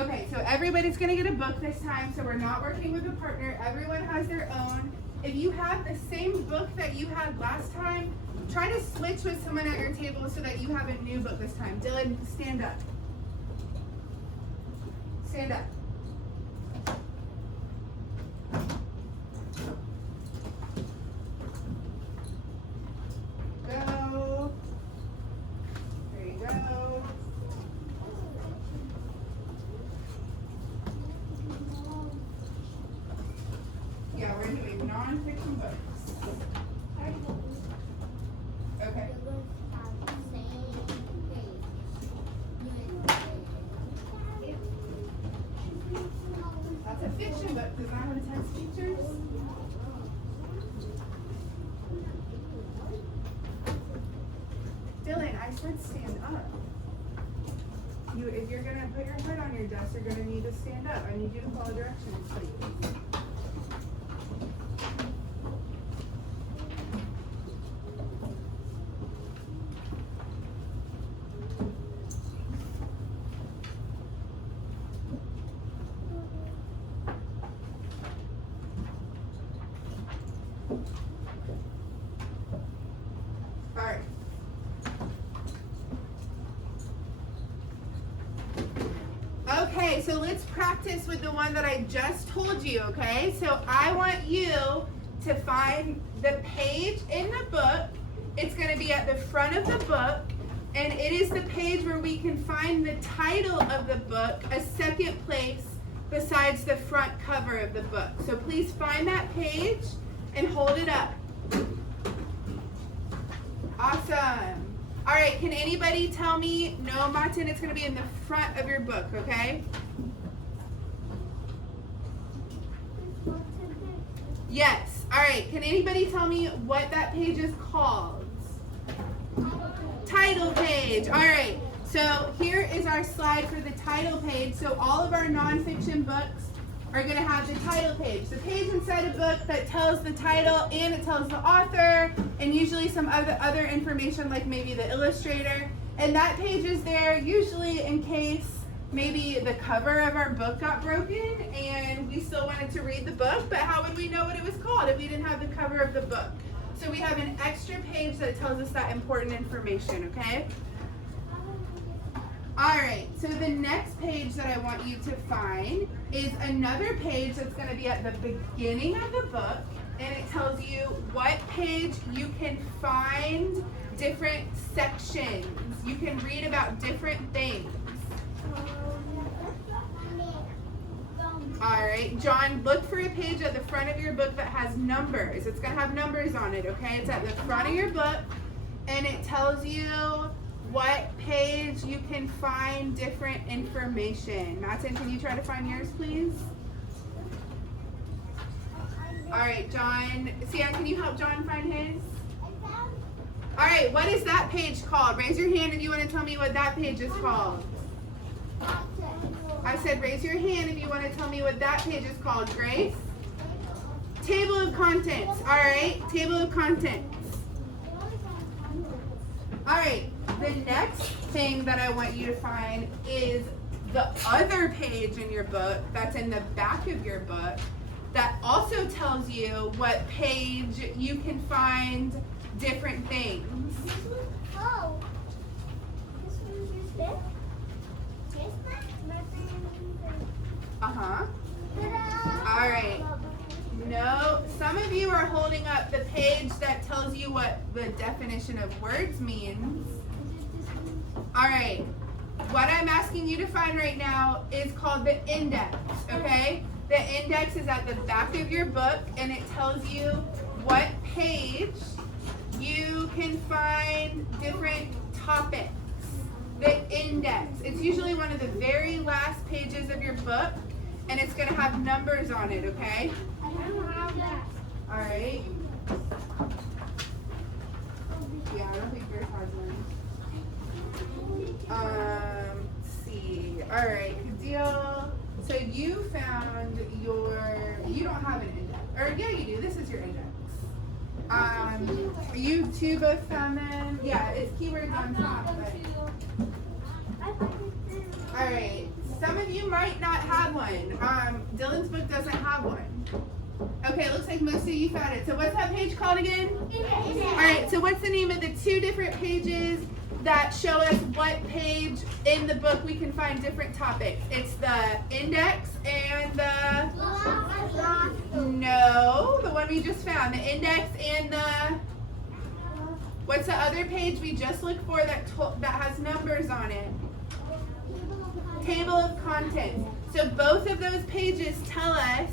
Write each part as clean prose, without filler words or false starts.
Okay, so everybody's gonna get a book this time, so we're not working with a partner. Everyone has their own. If you have the same book that you had last time, try to switch with someone at your table so that you have a new book this time. Dylan, stand up. Stand up. Go. There you go. Yeah, we're doing non-fiction books. Okay. That's a fiction book. Does that have a text features? Dylan, I said stand up. If you're gonna put your head on your desk, you're gonna need to stand up. I need you to follow directions, please. All right. Okay, so let's practice with the one that I just told you, okay? So I want you to find the page in the book. It's going to be at the front of the book, and it is the page where we can find the title of the book, a second place besides the front cover of the book. So please find that page and hold it up. Awesome. All right, can anybody tell me, no, Martin, it's going to be in the front of your book, okay? Yes. All right, can anybody tell me what that page is called? Title page. All right, so here is our slide for the title page. So all of our nonfiction books are going to have the title page. The page inside a book that tells the title and it tells the author and usually some other information like maybe the illustrator. And that page is there usually in case maybe the cover of our book got broken and we still wanted to read the book, but how would we know what it was called if we didn't have the cover of the book? So we have an extra page that tells us that important information, okay? All right, so the next page that I want you to find is another page that's going to be at the beginning of the book, and it tells you what page you can find different sections. You can read about different things. All right, John, look for a page at the front of your book that has numbers. It's going to have numbers on it, okay? It's at the front of your book, and it tells you what page you can find different information. Madsen, can you try to find yours, please? All right, John. Sian, can you help John find his? All right, what is that page called? Raise your hand if you want to tell me what that page is called. I said raise your hand if you want to tell me what that page is called, Grace. Table of contents. All right, table of contents. All right, the next thing that I want you to find is the other page in your book that's in the back of your book that also tells you what page you can find different things. Oh, this one is this? Uh-huh. All right. No, some of you are holding up the page that tells you what the definition of words means. All right. What I'm asking you to find right now is called the index, okay? The index is at the back of your book, and it tells you what page you can find different topics. The index. It's usually one of the very last pages of your book, and it's going to have numbers on it, okay? I don't have that. All right. Yeah, I don't think yours has one. Let's see. All right, good deal. So you found you don't have an index. Or yeah, you do. This is your index. You two both found them. Yeah, it's keywords on top. But... All right. Some of you might not have one. Dylan's book doesn't have one. Okay, it looks like most of you found it. So what's that page called again? All right, so what's the name of the two different pages that show us what page in the book we can find different topics? It's the index and the... No, the one we just found. The index and the... What's the other page we just looked for that has numbers on it? Table of contents. So both of those pages tell us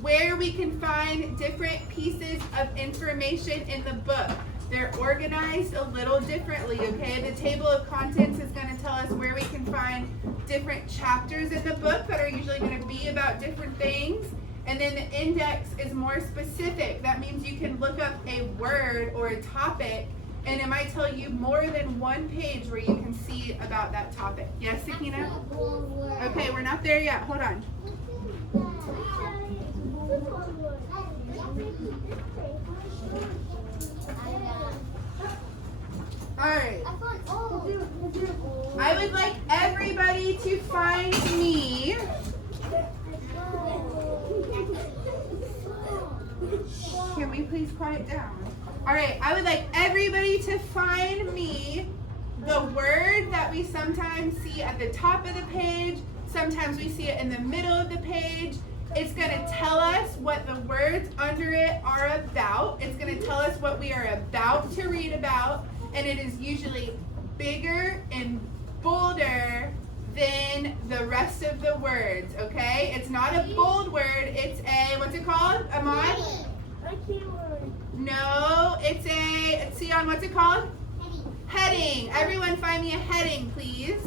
where we can find different pieces of information in the book. They're organized a little differently, okay? The table of contents is going to tell us where we can find different chapters in the book that are usually going to be about different things. And then the index is more specific. That means you can look up a word or a topic, and it might tell you more than one page where you can see about that topic. Yes, Sakina? Okay, we're not there yet. Hold on. Alright. I would like everybody to find me. Can we please quiet down? Alright, I would like everybody to find me the word that we sometimes see at the top of the page. Sometimes we see it in the middle of the page. It's going to tell us what the words under it are about. It's going to tell us what we are about to read about. And it is usually bigger and bolder than the rest of the words, okay? It's not a bold word. It's a, what's it called, Ahmad? No, it's a, Sion, what's it called? Heading. Everyone find me a heading, please.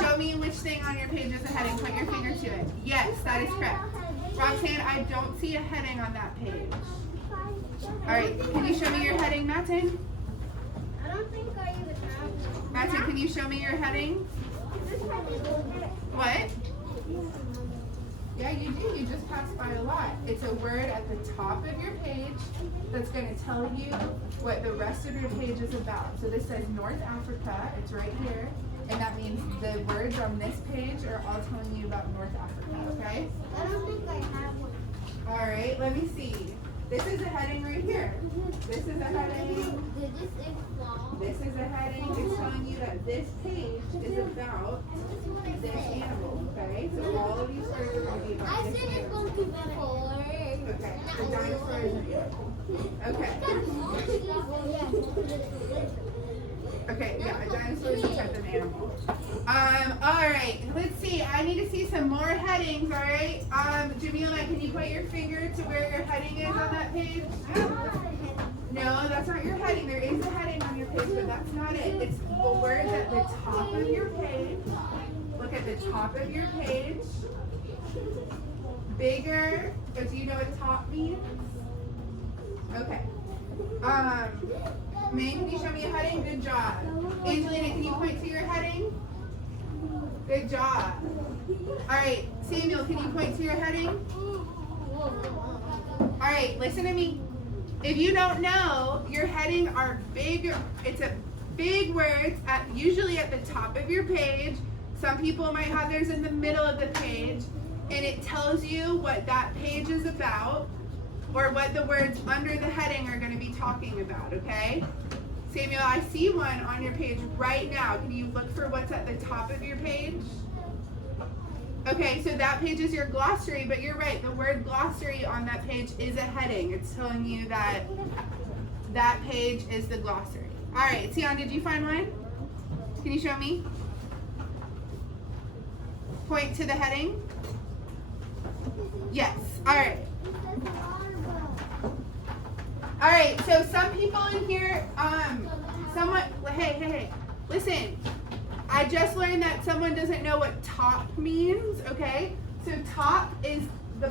Show me which thing on your page is a heading. Point your finger to it. Yes, that is correct. Roxanne, I don't see a heading on that page. Alright, can you show me your heading, Matin? I don't think I even have one. Matin, can you show me your heading? What? Yeah, you do. You just passed by a lot. It's a word at the top of your page that's going to tell you what the rest of your page is about. So this says North Africa. It's right here. And that means the words on this page are all telling you about North Africa, okay? I don't think I have one. All right, let me see. This is a heading right here. This is a heading. This is a heading. It's telling you that this page is about this animal, okay? So all of these words are going to be about I this said it's animal. going to be before. Okay, the dinosaur is an animal. Okay. Okay, yeah, a dinosaur is a type of animal. Alright, let's see. I need to see some more headings, alright? Jamila, can you put your finger to where your heading is on that page? No, that's not your heading. There is a heading on your page, but that's not it. It's the words at the top of your page. Look at the top of your page. Bigger. But do you know what top means? Okay. May, can you show me a heading? Good job. Angelina, can you point to your heading? Good job. Alright, Samuel, can you point to your heading? Alright, listen to me. If you don't know, your heading are big, it's a big words, usually at the top of your page. Some people might have theirs in the middle of the page, and it tells you what that page is about, or what the words under the heading are going to be talking about, okay? Samuel, I see one on your page right now. Can you look for what's at the top of your page? Okay, so that page is your glossary, but you're right. The word glossary on that page is a heading. It's telling you that that page is the glossary. All right, Sion, did you find one? Can you show me? Point to the heading. Yes, all right. All right, so some people in here, hey, listen. I just learned that someone doesn't know what top means, okay? So top is the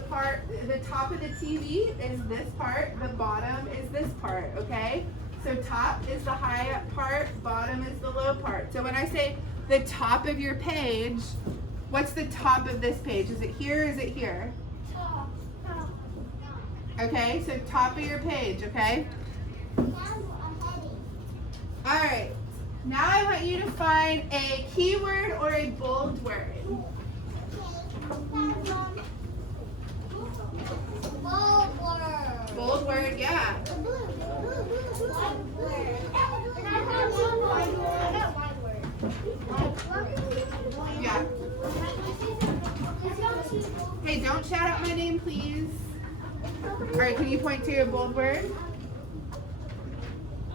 top of the TV is this part, the bottom is this part, okay? So top is the high part, bottom is the low part. So when I say the top of your page, what's the top of this page? Is it here or is it here? Okay, so top of your page, okay? Alright, Now I want you to find a keyword or a bold word. Bold word, yeah. Yeah. Hey, don't shout out my name, please. All right, can you point to your bold word?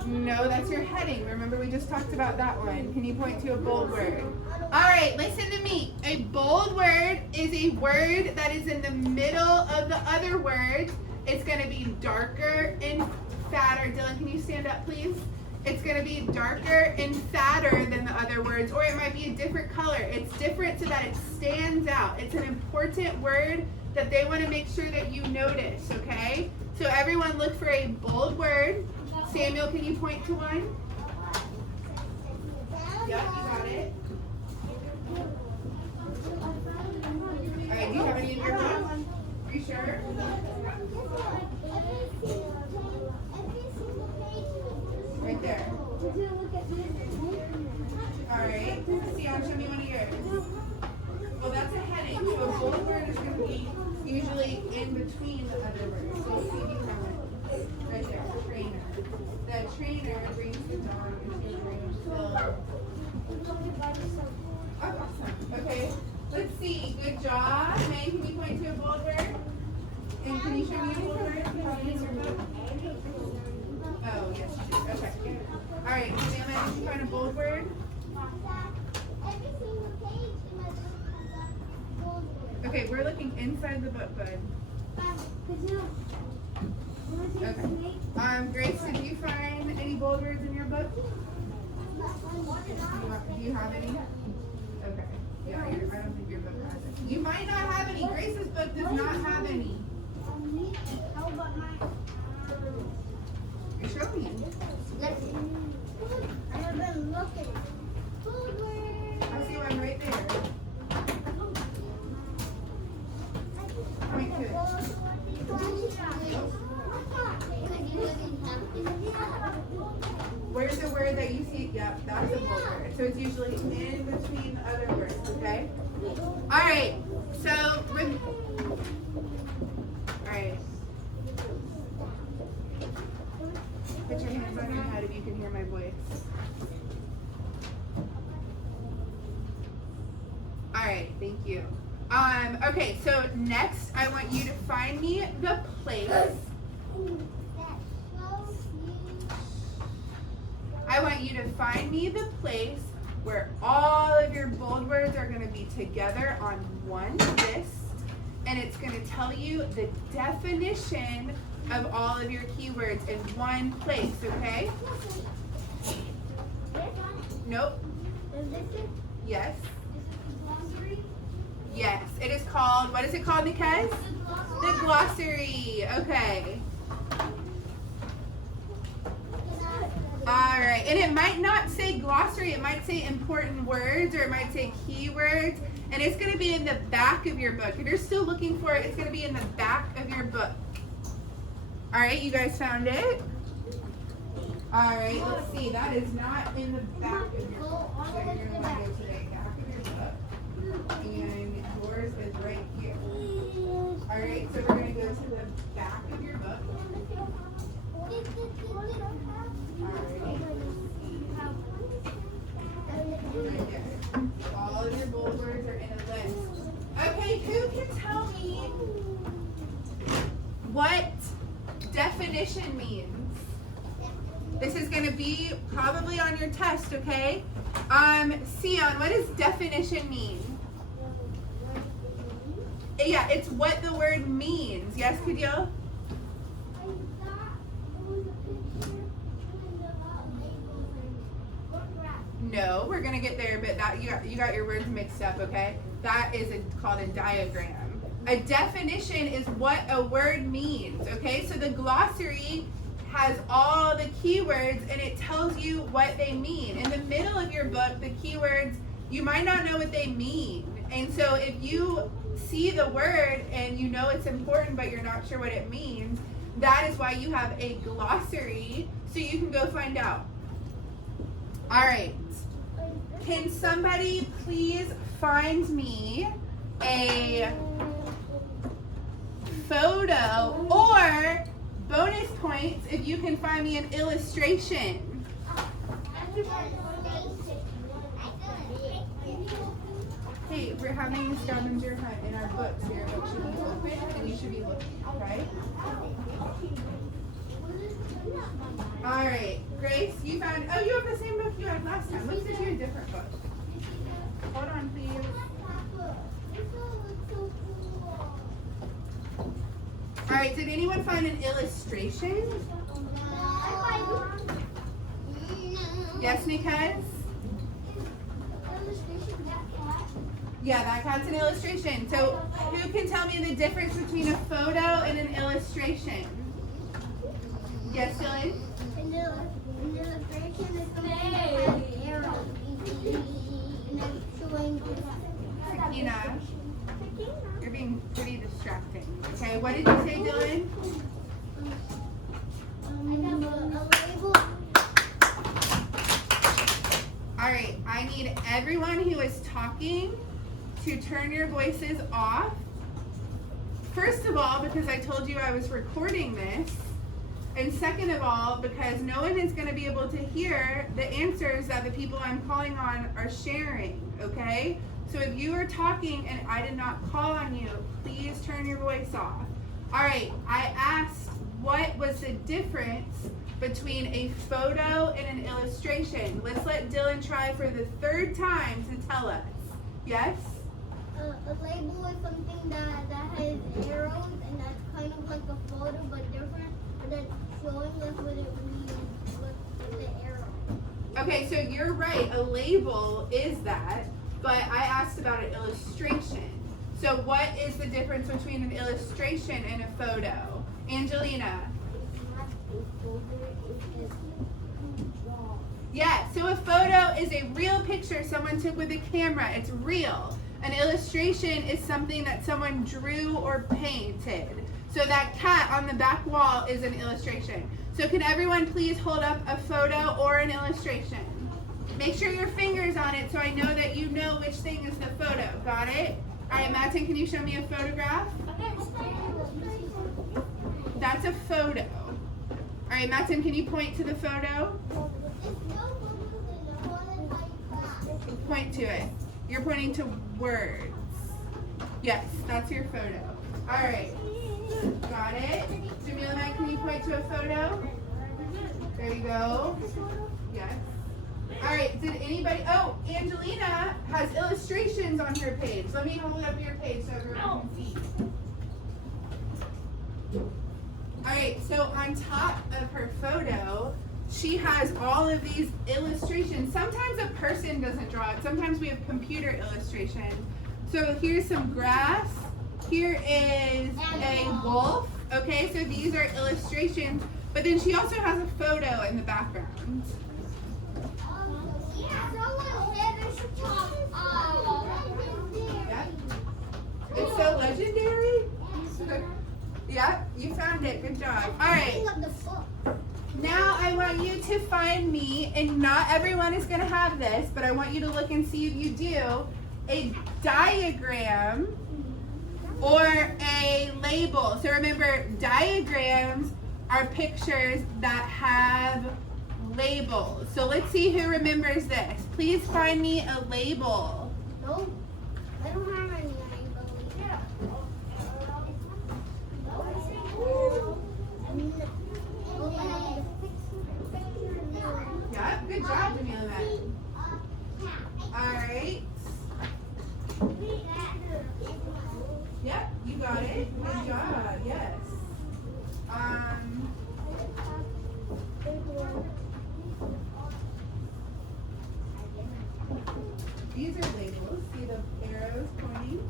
No, that's your heading. Remember, we just talked about that one. Can you point to a bold word? All right, listen to me. A bold word is a word that is in the middle of the other words. It's going to be darker and fatter. Dylan, can you stand up, please? It's going to be darker and fatter than the other words, or it might be a different color. It's different so that it stands out. It's an important word that they want to make sure that you notice, okay? So everyone look for a bold word. Samuel, can you point to one? Yep, you got it. All right, do you have any in your book? Are you sure? Right there. All right. Sion, show me one of yours. Well, that's a heading. So a bold word is going to be usually in between the other words. So see if you have it. Right there. Trainer. The trainer brings the dog into a room filled. Oh, awesome. Okay. Let's see. Good job. May, can you point to a bold word? And can you show me a bold word? Do you have it in your book? Oh, yes, you do. Okay. All right. Samantha, did you find a bold word? Okay, we're looking inside the book, bud. Okay. Grace, did you find any bold words in your book? Do you have any? Okay. Yeah, I don't think your book has it. You might not have any. Grace's book does not have any. How about mine? You show me. I have been looking. I see one right there. Point to it. Where's the word that you see? Yep, that's a bold word. So it's usually in between the other words, okay? All right, so, all right. Put your hands on your head if you can hear my voice. All right, thank you. Okay, so next I want you to find me the place. I want you to find me the place where all of your bold words are going to be together on one list, and it's going to tell you the definition of all of your keywords in one place, okay? Nope. Yes. Yes, it is called, what is it called, Nikez? The glossary. Okay. All right, and it might not say glossary, it might say important words, or it might say keywords, and it's going to be in the back of your book. If you're still looking for it, it's going to be in the back of your book. All right, you guys found it? All right, let's see. That is not in the back of your book. So you're going to want to go to the back of your book, and yours is right here. All right, so we're going to go to the back of your book. All of your bold words are in a list. Okay, who can tell me what definition means? This is going to be probably on your test, okay? Sion, what does definition mean? Yeah, it's what the word means. Yes, Kudyo? No, we're gonna get there, but that you got your words mixed up, okay? That is called a diagram. A definition is what a word means, okay? So the glossary has all the keywords and it tells you what they mean. In the middle of your book, the keywords, you might not know what they mean. And so if you see the word and you know it's important but you're not sure what it means, that is why you have a glossary so you can go find out. All right. Can somebody please find me a photo or bonus points if you can find me an illustration? Hey, we're having a scavenger hunt in our books here, which should be open, and you should be looking, okay? All right, Grace, you found, oh, you have the same book you had last time. Let's just do a different book. Hold on, please. All right, did anyone find an illustration? Yes, Nikaz? Yeah, that cat's an illustration. So who can tell me the difference between a photo and an illustration? Yes, Dylan? An illustration is something that has arrows. And then showing Sakina, you're being pretty distracting. Okay, what did you say, Dylan? a label. All right, I need everyone who is talking to turn your voices off. First of all, because I told you I was recording this. And second of all, because no one is going to be able to hear the answers that the people I'm calling on are sharing, okay? So if you are talking and I did not call on you, please turn your voice off. All right, I asked what was the difference between a photo and an illustration. Let's let Dylan try for the third time to tell us. Yes? A label is something that has arrows, and that's kind of like a photo, but different. But that's showing us what it means with the arrow. Okay, so you're right. A label is that, but I asked about an illustration. So what is the difference between an illustration and a photo? Angelina? Yeah, so a photo is a real picture someone took with a camera. It's real. An illustration is something that someone drew or painted. So that cat on the back wall is an illustration. So can everyone please hold up a photo or an illustration? Make sure your finger's on it so I know that you know which thing is the photo. Got it? All right, Madsen, can you show me a photograph? That's a photo. All right, Madsen, can you point to the photo? Point to it. You're pointing to words. Yes, that's your photo. All right. Got it? Jamila Mac, can you point to a photo? There you go. Yes. All right, did anybody, oh, Angelina has illustrations on her page. Let me hold up your page so everyone can see. All right, so on top of her photo, she has all of these illustrations. Sometimes a person doesn't draw it. Sometimes we have computer illustrations. So here's some grass. Here is a wolf. Okay, so these are illustrations. But then she also has a photo in the background. Yep. It's so legendary. Yep, you found it. Good job. All right. Now I want you to find me, and not everyone is going to have this, but I want you to look and see if you do, a diagram or a label. So remember, diagrams are pictures that have labels. So let's see who remembers this. Please find me a label. No, I don't have any labels. Yeah, good job, Jamila. All right. Yep, you got it. Good job. Yes. These are labels. See the arrows pointing?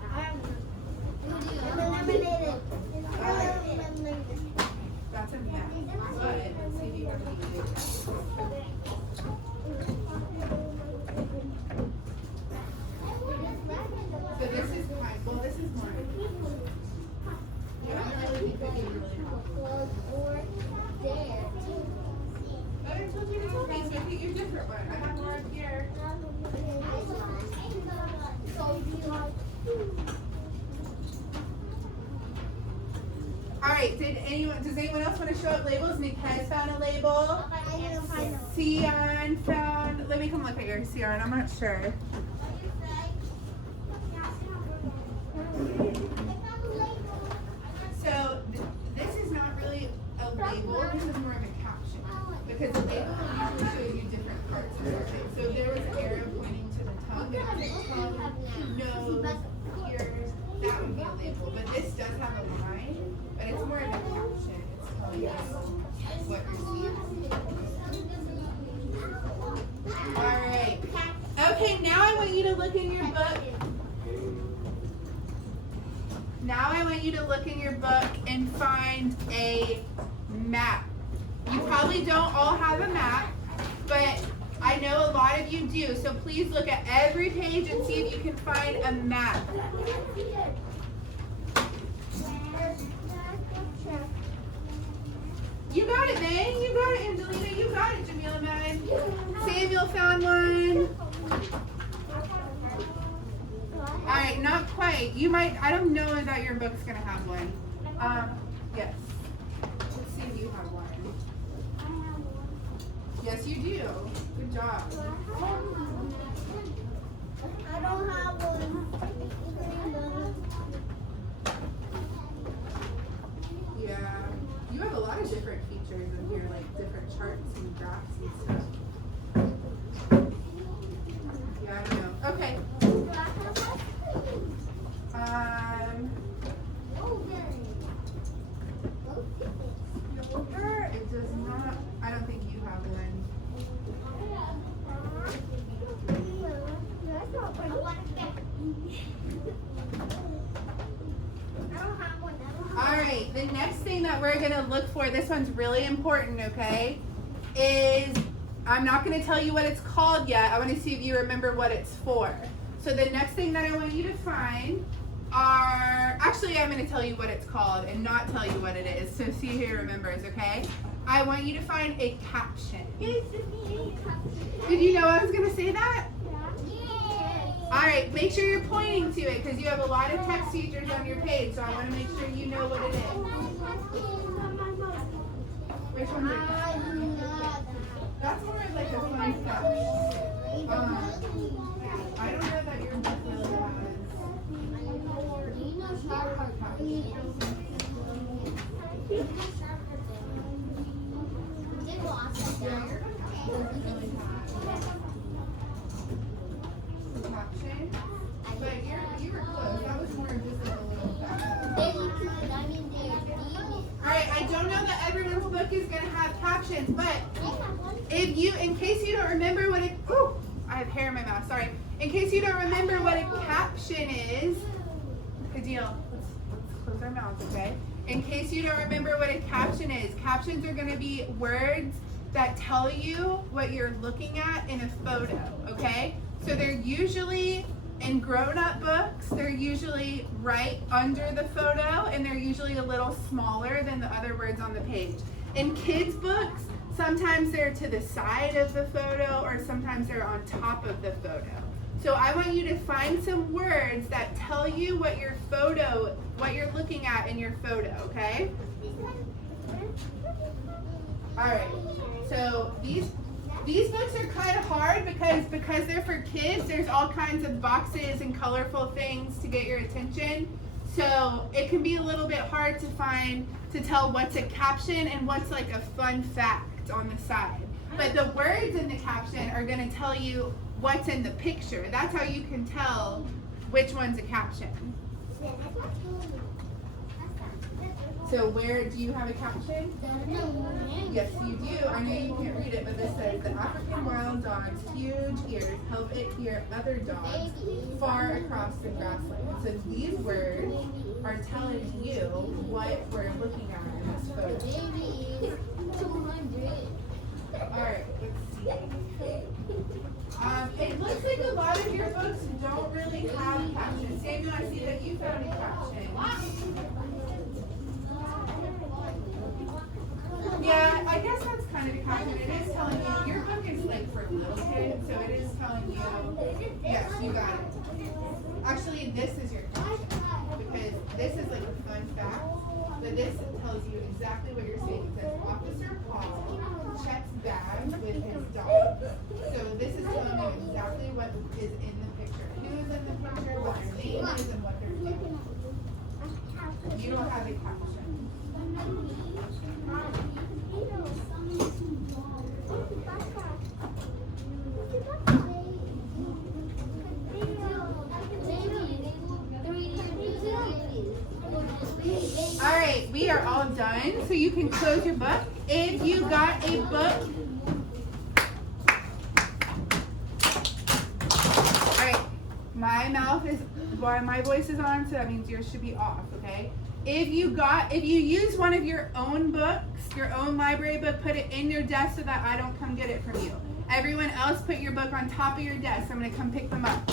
Eliminated. That's a mess. But let's see if you have any labels. So this is mine. Well, this is mine. Yeah, I don't really think that you really know. I told you to tell me, so get your different one. I have more up here. Alright, does anyone else want to show up labels? Nikez found a label. Sion found, let me come look at yours, Sion, I'm not sure. So, this is not really a label, this is more of a caption. Because a label will usually show you different parts of something. So if there was an arrow pointing to the tongue, it would say tongue, nose, ears, that would be a label. But this does have a line, but it's more of a caption. It's telling you what you're seeing. Alright. Okay, now I want you to look in your book. Now I want you to look in your book and find a map. You probably don't all have a map, but I know a lot of you do. So please look at every page and see if you can find a map. You got it, May. You got it, Angelina. You got it, Jamila, man. Samuel found one. All right, not quite. You might, I don't know that your book's going to have one. Yes. Let's see if you have one. Yes, you do. Good job. I don't have one. Yeah. You have a lot of different features in here, like different charts and graphs and stuff. Yeah, I don't know. Okay. It does not, I don't think you have one. Alright, the next thing that we're going to look for, this one's really important, okay, is, I'm not going to tell you what it's called yet. I want to see if you remember what it's for. So the next thing that I want you to find are, actually I'm going to tell you what it's called and not tell you what it is, so see who remembers, okay? I want you to find a caption. Did you know I was going to say that? Alright, make sure you're pointing to it because you have a lot of text features on your page, so I want to make sure you know what it is. Which one is it? That's more of like a fun fact. I don't know that your book really caption. But you were close. That was more just like a little fact. Alright, I don't know that everyone's book is going to have captions, but if you, in case you don't remember what I have hair in my mouth, sorry. In case you don't remember what a caption is, Adil, let's close our mouths, okay? In case you don't remember what a caption is, captions are going to be words that tell you what you're looking at in a photo, okay? So they're usually, in grown-up books, they're usually right under the photo, and they're usually a little smaller than the other words on the page. In kids' books, sometimes they're to the side of the photo, or sometimes they're on top of the photo. So I want you to find some words that tell you what your photo, what you're looking at in your photo, okay? Alright, so these books are kind of hard because they're for kids. There's all kinds of boxes and colorful things to get your attention. So it can be a little bit hard to tell what's a caption and what's like a fun fact on the side. But the words in the caption are going to tell you what's in the picture. That's how you can tell which one's a caption. So where, do you have a caption? Yes, you do. I know you can't read it, but this says, the African wild dog's huge ears help it hear other dogs far across the grassland. So these words are telling you what we're looking at in this photo. Alright, let's see. It looks like a lot of your books don't really have captions. Samuel, I see that you found a caption. Yeah, I guess that's kind of a caption. It is telling Yes, you got it. Actually, this is your caption because this is like a fun fact. But this tells you exactly what you're saying. It says Officer Paul checks bags with his dog. So this is telling you exactly what is in the picture. Who is in the picture, what their name is, and what they're doing. You don't have a caption. All right, we are all done, so you can close your book. If you got a book, all right, my mouth is, well, my voice is on, so that means yours should be off, okay? If you use one of your own books, your own library book, put it in your desk so that I don't come get it from you. Everyone else, put your book on top of your desk. I'm gonna come pick them up.